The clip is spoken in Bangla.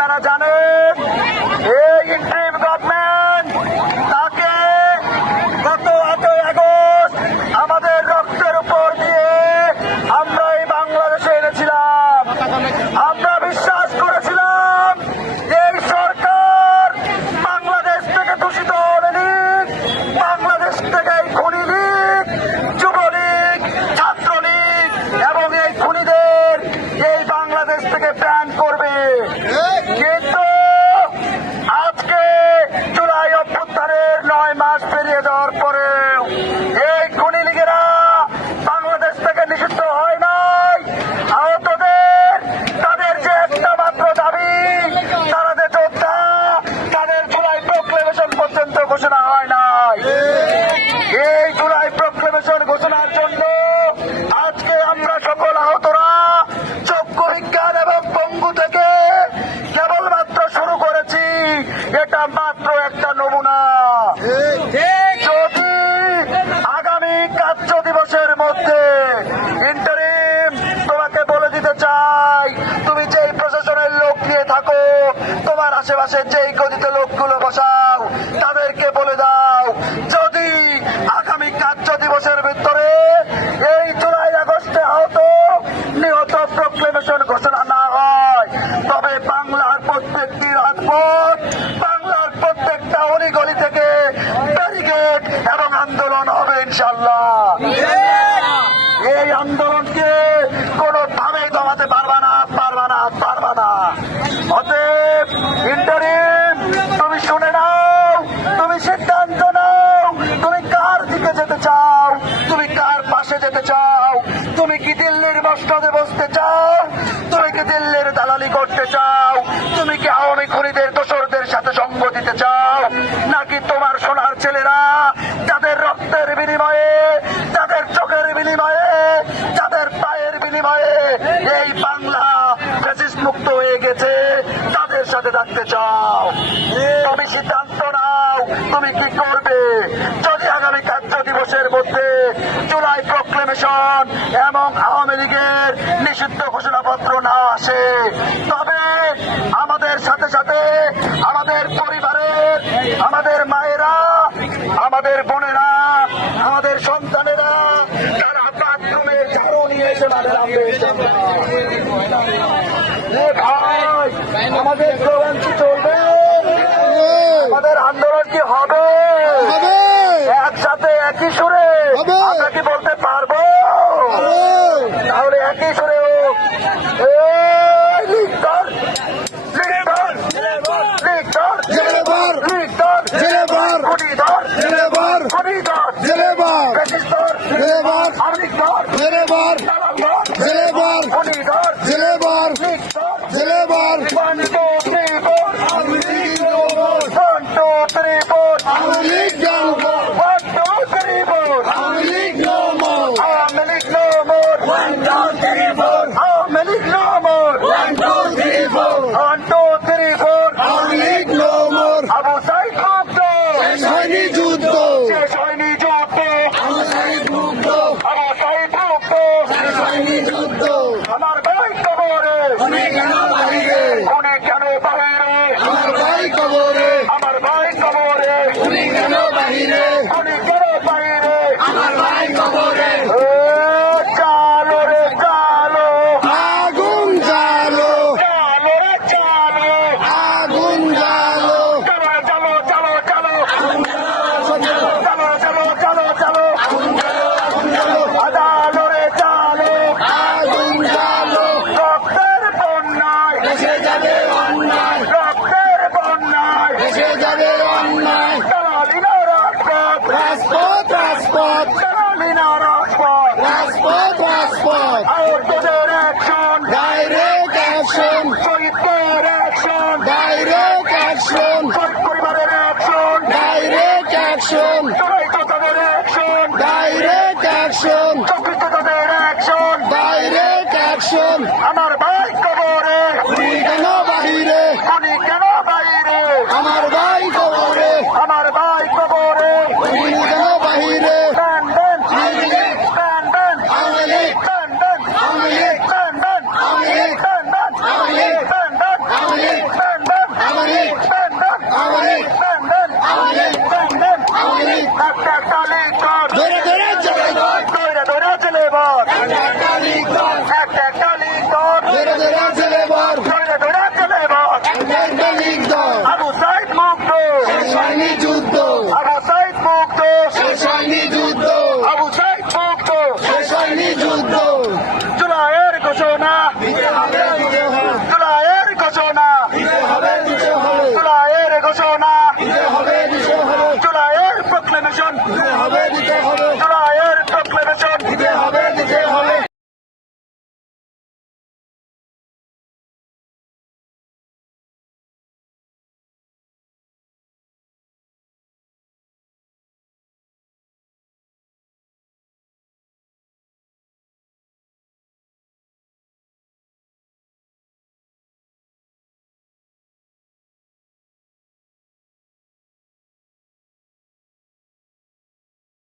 আপনারা জানেন এই ইন্টারিম গভর্নমেন্ট তাকে গত 8ই আগস্ট আমাদের রক্তের উপর দিয়ে আমরা এই বাংলাদেশে এনেছিলাম। আমরা বিশ্বাস করেছিলাম এই সরকার বাংলাদেশ থেকে দূষিত লীগ, বাংলাদেশ থেকে এই খুনি লীগ, যুবলীগ, ছাত্রলীগ এবং এই খুনিদের এই বাংলাদেশ থেকে ব্যান করবে। কিন্তু আজকে জুলাই অভ্যুত্থানের 9 মাস পেরিয়ে যাওয়ার পরেও এই খুনি লীগেরা বাংলাদেশ থেকে নিষিদ্ধ হয় নাই। আহতদের তাদের যে একটা মাত্র দাবি, তারা যে যোদ্ধা, তাদের জুলাই প্রক্লেমেশন পর্যন্ত ঘোষণা হয় নাই। এই জুলাই প্রক্লেমেশন ঘোষণার জন্য আজকে আমরা সকল আহতরা চক্ষু বিজ্ঞান এবং পঙ্গু থেকে কেবলমাত্র শুরু করেছি। এটা মাত্র একটা নমুনা। যদি আগামী কার্য দিবসের মধ্যে ইন্টারিম তোমাকে বলে দিতে চাই, তুমি যেই প্রশাসনের লোক নিয়ে থাকো, তোমার আশেপাশে যেই কথিত লোকগুলো বসাও, তাদেরকে বলে দাও যদি আগামী কার্য দিবসের ভিতরে এই জুলাই আগস্টে আহত নিহত প্রক্লেমেশন ঘোষণা না হয়, তবে বাংলার প্রত্যেকটি রাজপথ, বাংলার প্রত্যেকটা অলিগলি থেকে ব্যারিকেড এবং আন্দোলন হবে ইনশাল্লাহ। এই আন্দোলনকে কোনোভাবেই দমাতে পারবা না। অতএব ইন্টারিম তুমি শুনে নাও, তুমি সিদ্ধান্ত নাও, তুমি কার দিকে যেতে চাও, তুমি কার পাশে যেতে চাও। তুমি কি দিল্লির মসনদে বসতে চাও, তুমি কি দিল্লির দালালি করতে চাও, তুমি কি আওয়ামী খুনিদের দোসরদের সাথে সঙ্গ দিতে চাও, নাকি তোমার সোনার ছেলেরা যাদের রক্তের বিনিময়ে, যাদের চোখের বিনিময়ে, যাদের পায়ের বিনিময়ে এই বাংলা ফ্যাসিস্ট মুক্ত হয়ে গেছে, তাদের সাথে থাকতে চাও। তুমি সিদ্ধান্ত নাও তুমি কি করবে। যদি আগামী কার্য দিবসের মধ্যে জুলাই প্রক্লেমেশন এবং আওয়ামী লীগের নিষিদ্ধ ঘোষণাপত্র না আসে, তবে আমাদের সাথে সাথে আমাদের পরিবারের, আমাদের মায়েরা, আমাদের বোনেরা, আমাদের সন্তানেরা তারা বাথরুমের ঝাড়ু নিয়ে এসে মাঠে নামবে। ভাই, আমাদের স্লোগান কি চলবে? আমাদের আন্দোলন কি হবে? একসাথে একই সুরে আমরা কি বলতে পারবো? তাহলে একই সুরে হোক। আমার ভাই কবরে, কেন বাহিরে, আমার ভাই কবরে, আমার ভাই কবরে, কেন বাহিরে, কেন বাহিরে, আমার ভাই কবরে। চালো রে চালো, আগুন জ্বালো, চালো রে চালো, আগুন জ্বালো, চালো চালো চালো চালো, চালো চালো চালো চালো, আদালো রে চালো, আগুন জ্বালো, রক্তের বন্যায় ভেসে যাবে অন্যায়, রক্তের বন্যায় ভেসে যাবে অন্যায়। দালালিনা রাজপথ, রাজপথ রাজপথ, দালালিনা রাজপথ, রাজপথ রাজপথ। আহতদের অ্যাকশন, ডাইরেক্ট অ্যাকশন, শহীদদের অ্যাকশন, ডাইরেক্ট অ্যাকশন, পরিবারের অ্যাকশন, ডাইরেক্ট অ্যাকশন, তাদের অ্যাকশন, ডাইরেক্ট অ্যাকশন, চক্রিতদের অ্যাকশন, ডাইরেক্ট অ্যাকশন। আমার ভাই কবরে, কেন বাহিরে, ঘোষণা